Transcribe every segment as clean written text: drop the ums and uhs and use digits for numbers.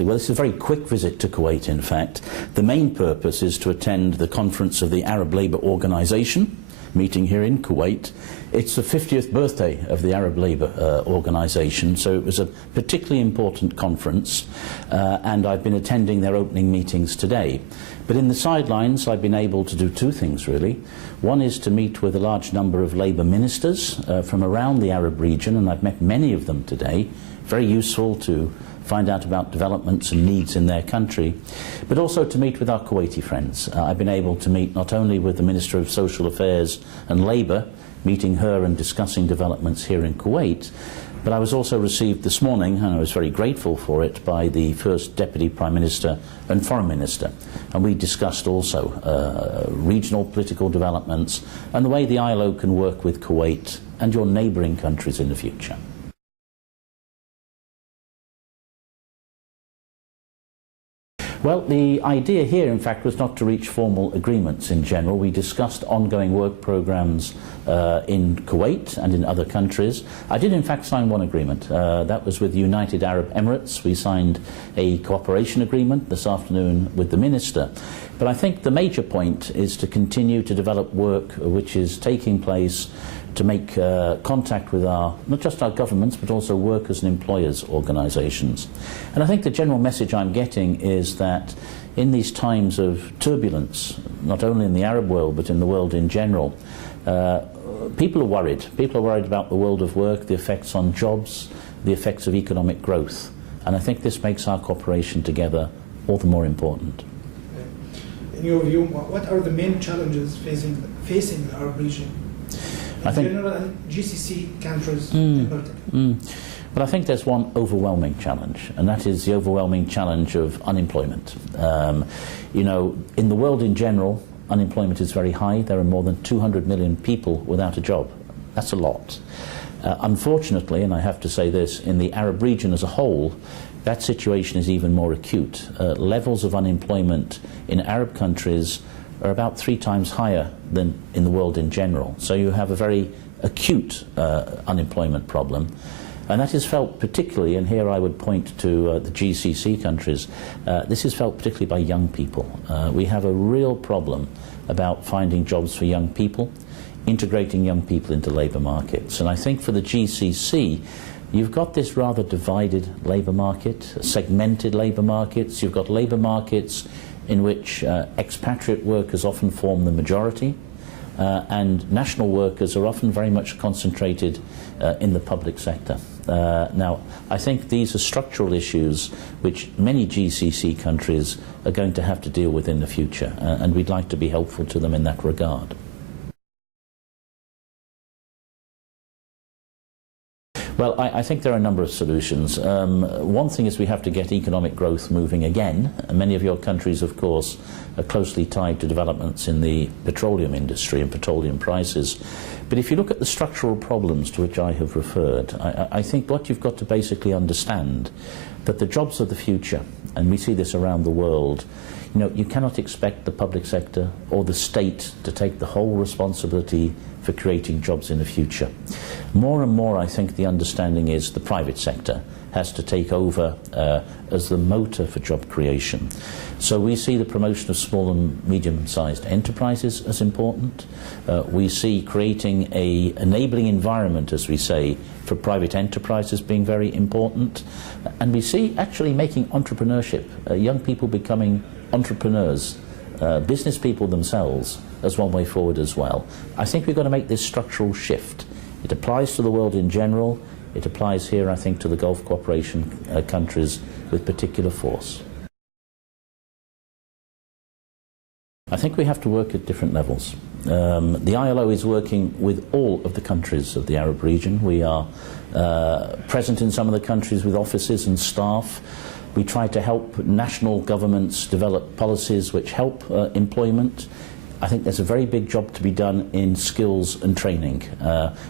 Well, this is a very quick visit to Kuwait, in fact. The main purpose is to attend the conference of the Arab Labour Organization, meeting here in Kuwait. It's the 50th birthday of the Arab Labour Organization, so it was a particularly important conference, and I've been attending their opening meetings today. But in the sidelines, I've been able to do two things, really. One is to meet with a large number of Labour ministers from around the Arab region, and I've met many of them today. Very useful to find out about developments and needs in their country, but also to meet with our Kuwaiti friends. I've been able to meet not only with the Minister of Social Affairs and Labour, meeting her and discussing developments here in Kuwait, but I was also received this morning, and I was very grateful for it, by the First Deputy Prime Minister and Foreign Minister. And we discussed also regional political developments and the way the ILO can work with Kuwait and your neighbouring countries in the future. Well, the idea here, in fact, was not to reach formal agreements in general. We discussed ongoing work programs in Kuwait and in other countries. I did, in fact, sign one agreement. That was with the United Arab Emirates. We signed a cooperation agreement this afternoon with the Minister. But I think the major point is to continue to develop work which is taking place to make contact with not just our governments, but also workers and employers organisations. And I think the general message I'm getting is that in these times of turbulence, not only in the Arab world, but in the world in general, people are worried. People are worried about the world of work, the effects on jobs, the effects of economic growth. And I think this makes our cooperation together all the more important. In your view, what are the main challenges facing the Arab region? In general, and GCC countries in particular. But I think there's one overwhelming challenge, and that is the overwhelming challenge of unemployment. You know, in the world in general, unemployment is very high. There are more than 200 million people without a job. That's a lot. Unfortunately, and I have to say this, in the Arab region as a whole, that situation is even more acute. Levels of unemployment in Arab countries are about 3 times higher than in the world in general. So you have a very acute unemployment problem. And that is felt particularly, and here I would point to the GCC countries, this is felt particularly by young people. We have a real problem about finding jobs for young people, integrating young people into labour markets. And I think for the GCC, you've got this rather divided labour market, segmented labour markets. You've got labour markets in which expatriate workers often form the majority, and national workers are often very much concentrated in the public sector. Now, I think these are structural issues which many GCC countries are going to have to deal with in the future, and we'd like to be helpful to them in that regard. Well, I think there are a number of solutions. One thing is we have to get economic growth moving again. Many of your countries, of course, are closely tied to developments in the petroleum industry and petroleum prices. But if you look at the structural problems to which I have referred, I think what you've got to basically understand that the jobs of the future, and we see this around the world, you know, you cannot expect the public sector or the state to take the whole responsibility for creating jobs in the future. More and more, I think the understanding is the private sector has to take over as the motor for job creation. So we see the promotion of small and medium-sized enterprises as important. We see creating an enabling environment, as we say, for private enterprises being very important. And we see actually making entrepreneurship, young people becoming entrepreneurs, business people themselves, as one way forward as well. I think we've got to make this structural shift. It applies to the world in general. It applies here, I think, to the Gulf Cooperation countries with particular force. I think we have to work at different levels. The ILO is working with all of the countries of the Arab region. We are present in some of the countries with offices and staff. We try to help national governments develop policies which help employment. I think there's a very big job to be done in skills and training.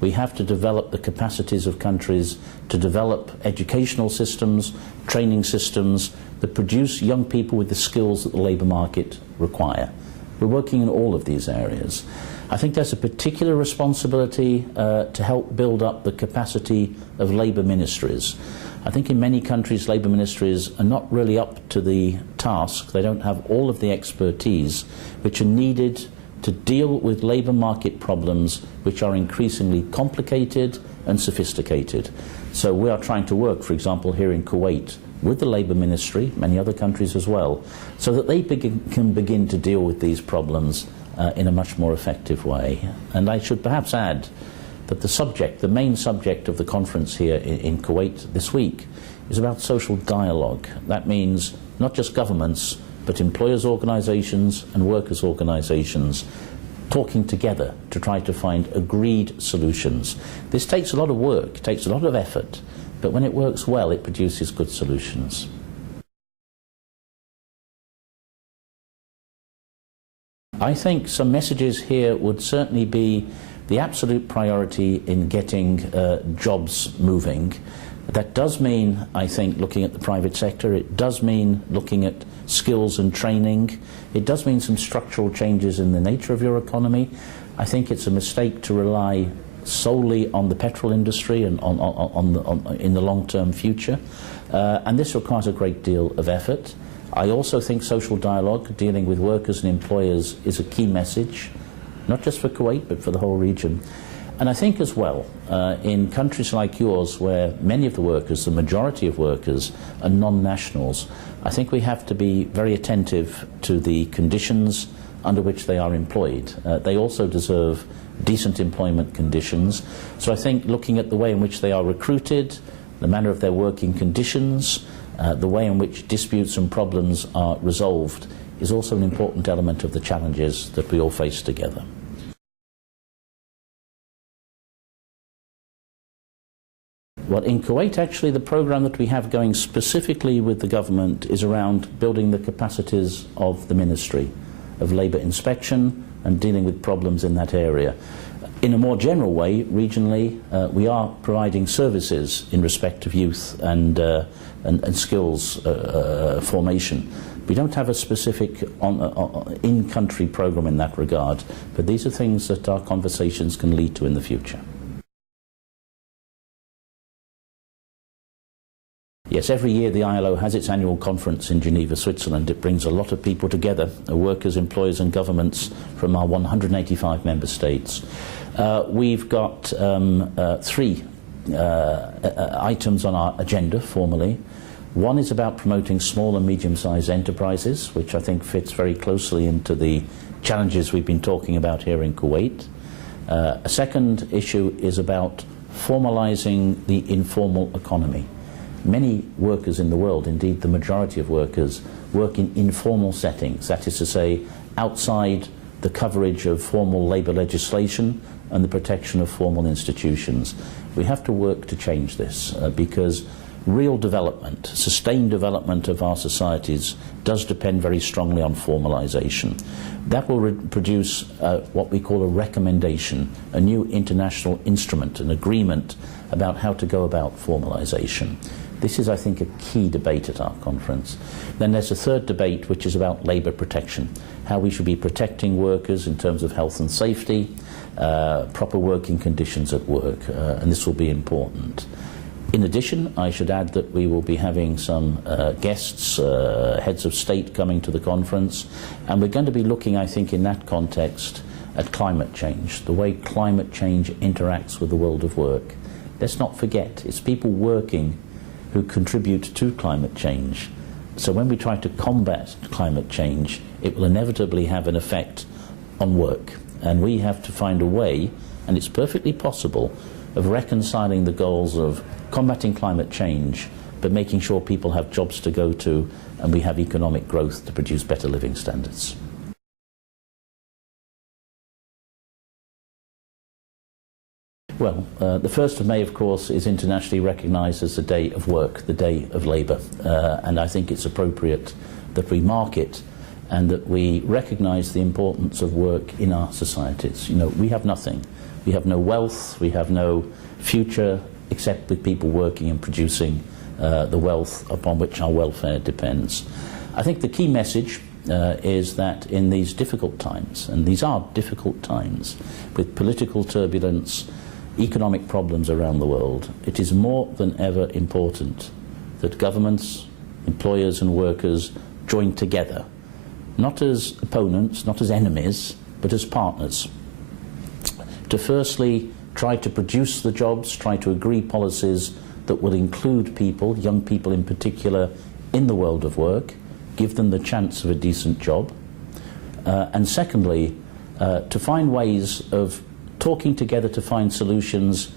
We have to develop the capacities of countries to develop educational systems, training systems that produce young people with the skills that the labour market require. We're working in all of these areas. I think there's a particular responsibility to help build up the capacity of labour ministries. I think in many countries labour ministries are not really up to the task. They don't have all of the expertise which are needed to deal with labour market problems which are increasingly complicated and sophisticated. So we are trying to work, for example, here in Kuwait with the Labour Ministry, many other countries as well, so that they can begin to deal with these problems in a much more effective way. And I should perhaps add that the main subject of the conference here in Kuwait this week is about social dialogue. That means not just governments, but employers' organisations and workers' organisations talking together to try to find agreed solutions. This takes a lot of work, takes a lot of effort, but when it works well, it produces good solutions. I think some messages here would certainly be the absolute priority in getting jobs moving. That does mean, I think, looking at the private sector. It does mean looking at skills and training. It does mean some structural changes in the nature of your economy. I think it's a mistake to rely solely on the petrol industry and in the long-term future. And this requires a great deal of effort. I also think social dialogue, dealing with workers and employers, is a key message, not just for Kuwait, but for the whole region. And I think as well, in countries like yours, where many of the workers, the majority of workers, are non-nationals, I think we have to be very attentive to the conditions under which they are employed. They also deserve decent employment conditions. So I think looking at the way in which they are recruited, the manner of their working conditions, the way in which disputes and problems are resolved is also an important element of the challenges that we all face together. Well, in Kuwait, actually, the program that we have going specifically with the government is around building the capacities of the Ministry of Labour Inspection and dealing with problems in that area. In a more general way, regionally, we are providing services in respect of youth and skills formation. We don't have a specific in-country program in that regard, but these are things that our conversations can lead to in the future. Yes, every year the ILO has its annual conference in Geneva, Switzerland. It brings a lot of people together, workers, employers and governments from our 185 member states. We've got three items on our agenda formally. One is about promoting small and medium-sized enterprises, which I think fits very closely into the challenges we've been talking about here in Kuwait. A second issue is about formalizing the informal economy. Many workers in the world, indeed the majority of workers, work in informal settings, that is to say, outside the coverage of formal labour legislation and the protection of formal institutions. We have to work to change this because real development, sustained development of our societies does depend very strongly on formalisation. That will produce what we call a recommendation, a new international instrument, an agreement about how to go about formalisation. This is, I think, a key debate at our conference. Then there's a third debate, which is about labour protection, how we should be protecting workers in terms of health and safety, proper working conditions at work, and this will be important. In addition, I should add that we will be having some guests, heads of state coming to the conference, and we're going to be looking, I think, in that context at climate change, the way climate change interacts with the world of work. Let's not forget, it's people working who contribute to climate change. So when we try to combat climate change, it will inevitably have an effect on work. And we have to find a way, and it's perfectly possible, of reconciling the goals of combating climate change, but making sure people have jobs to go to and we have economic growth to produce better living standards. Well, the 1st of May, of course, is internationally recognised as the Day of Work, the Day of Labour, and I think it's appropriate that we mark it and that we recognise the importance of work in our societies. You know, we have nothing. We have no wealth, we have no future except with people working and producing the wealth upon which our welfare depends. I think the key message is that in these difficult times, and these are difficult times, with political turbulence, economic problems around the world, it is more than ever important that governments, employers and workers join together, not as opponents, not as enemies, but as partners, to firstly try to produce the jobs, try to agree policies that will include people, young people in particular, in the world of work, give them the chance of a decent job, and secondly, to find ways of talking together to find solutions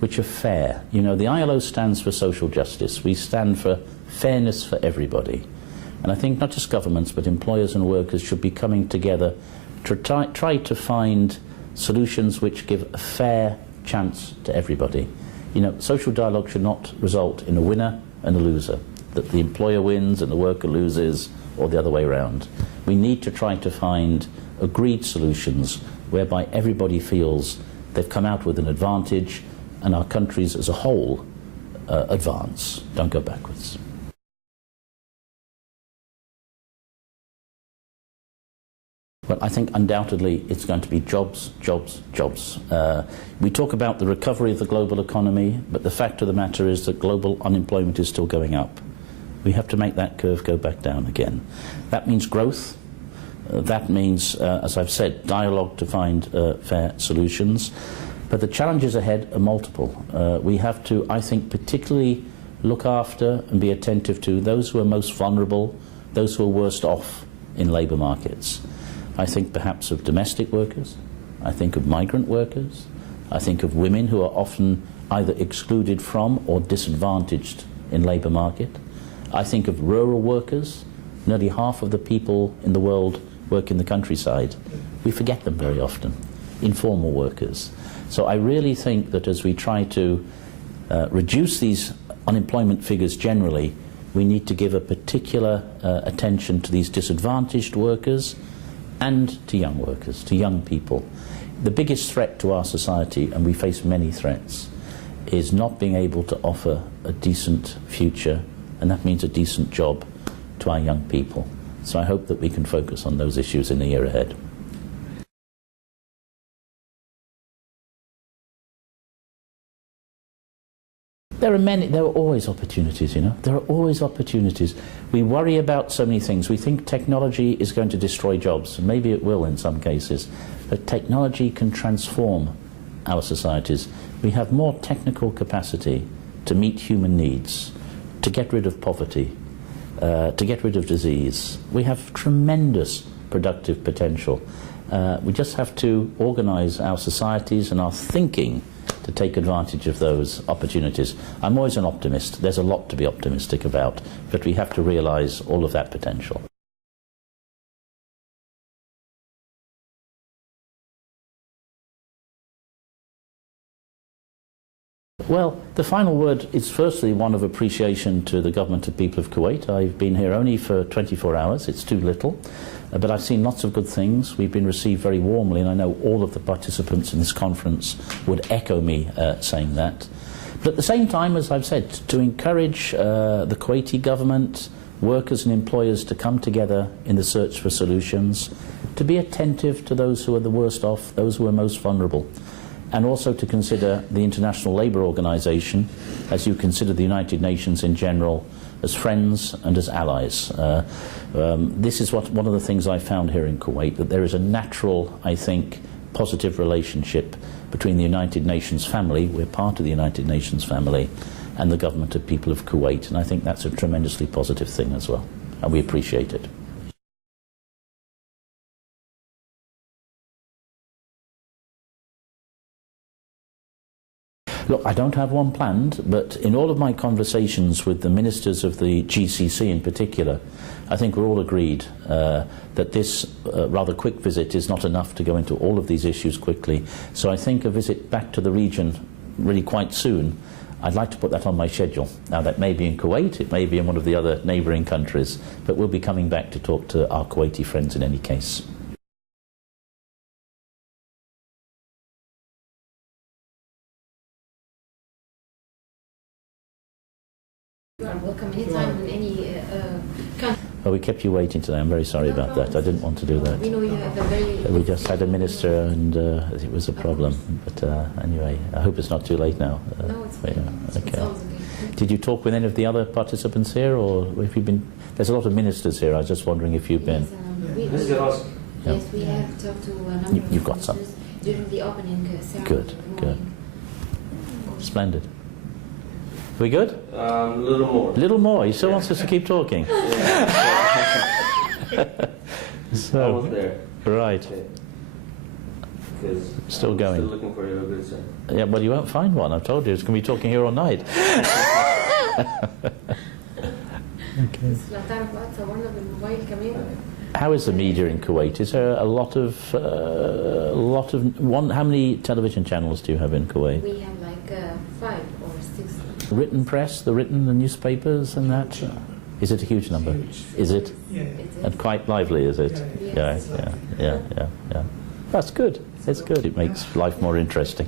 which are fair. You know, the ILO stands for social justice. We stand for fairness for everybody. And I think not just governments, but employers and workers should be coming together to try to find solutions which give a fair chance to everybody. You know, social dialogue should not result in a winner and a loser, that the employer wins and the worker loses, or the other way around. We need to try to find agreed solutions whereby everybody feels they've come out with an advantage and our countries as a whole advance, don't go backwards. Well, I think undoubtedly it's going to be jobs, jobs, jobs. We talk about the recovery of the global economy, but the fact of the matter is that global unemployment is still going up. We have to make that curve go back down again. That means growth. That means, as I've said, dialogue to find fair solutions. But the challenges ahead are multiple. We have to, I think, particularly look after and be attentive to those who are most vulnerable, those who are worst off in labour markets. I think perhaps of domestic workers, I think of migrant workers, I think of women who are often either excluded from or disadvantaged in labour market. I think of rural workers. Nearly half of the people in the world work in the countryside. We forget them very often. Informal workers. So I really think that as we try to reduce these unemployment figures generally, we need to give a particular attention to these disadvantaged workers and to young workers, to young people. The biggest threat to our society, and we face many threats, is not being able to offer a decent future, and that means a decent job to our young people. So I hope that we can focus on those issues in the year ahead. There are always opportunities, you know. There are always opportunities. We worry about so many things. We think technology is going to destroy jobs, and maybe it will in some cases. But technology can transform our societies. We have more technical capacity to meet human needs, to get rid of poverty, to get rid of disease. We have tremendous productive potential. We just have to organise our societies and our thinking to take advantage of those opportunities. I'm always an optimist. There's a lot to be optimistic about, but we have to realise all of that potential. Well, the final word is firstly one of appreciation to the government and people of Kuwait. I've been here only for 24 hours, it's too little, but I've seen lots of good things. We've been received very warmly, and I know all of the participants in this conference would echo me saying that. But at the same time, as I've said, to encourage the Kuwaiti government, workers and employers to come together in the search for solutions, to be attentive to those who are the worst off, those who are most vulnerable, and also to consider the International Labour Organization, as you consider the United Nations in general, as friends and as allies. This is one of the things I found here in Kuwait, that there is a natural, I think, positive relationship between the United Nations family, we're part of the United Nations family, and the government of people of Kuwait, and I think that's a tremendously positive thing as well, and we appreciate it. Look, I don't have one planned, but in all of my conversations with the ministers of the GCC in particular, I think we're all agreed that this rather quick visit is not enough to go into all of these issues quickly. So I think a visit back to the region really quite soon, I'd like to put that on my schedule. Now that may be in Kuwait, it may be in one of the other neighbouring countries, but we'll be coming back to talk to our Kuwaiti friends in any case. You are welcome anytime in any country. Oh, we kept you waiting today. I'm very sorry about that. I didn't want to do that. We know you have a very... We just had a minister and it was a problem. But anyway, I hope it's not too late now. No, it's yeah, fine. It's okay. always okay. Did you talk with any of the other participants here, or have you been... There's a lot of ministers here. I was just wondering if you've been... Yes, we have talked to a number of You've got some. ministers during the opening ceremony. Good, good. Splendid. We good? A little more. Little more. He still wants us to keep talking. So, Almost there. right. Because Still going. Still looking for your good side. Yeah, well, you won't find one. I've told you. It's going to be talking here all night. Okay. لا تعرف بقى تصورنا بالموبايل كمان. How is the media in Kuwait? Is there a lot of how many television channels do you have in Kuwait? We have like 5 or 6. Written press, the newspapers and that? Is it a huge number? Huge. Is it? Yeah. And quite lively, is it? Yeah, Yeah. That's good. It's good. It makes life more interesting.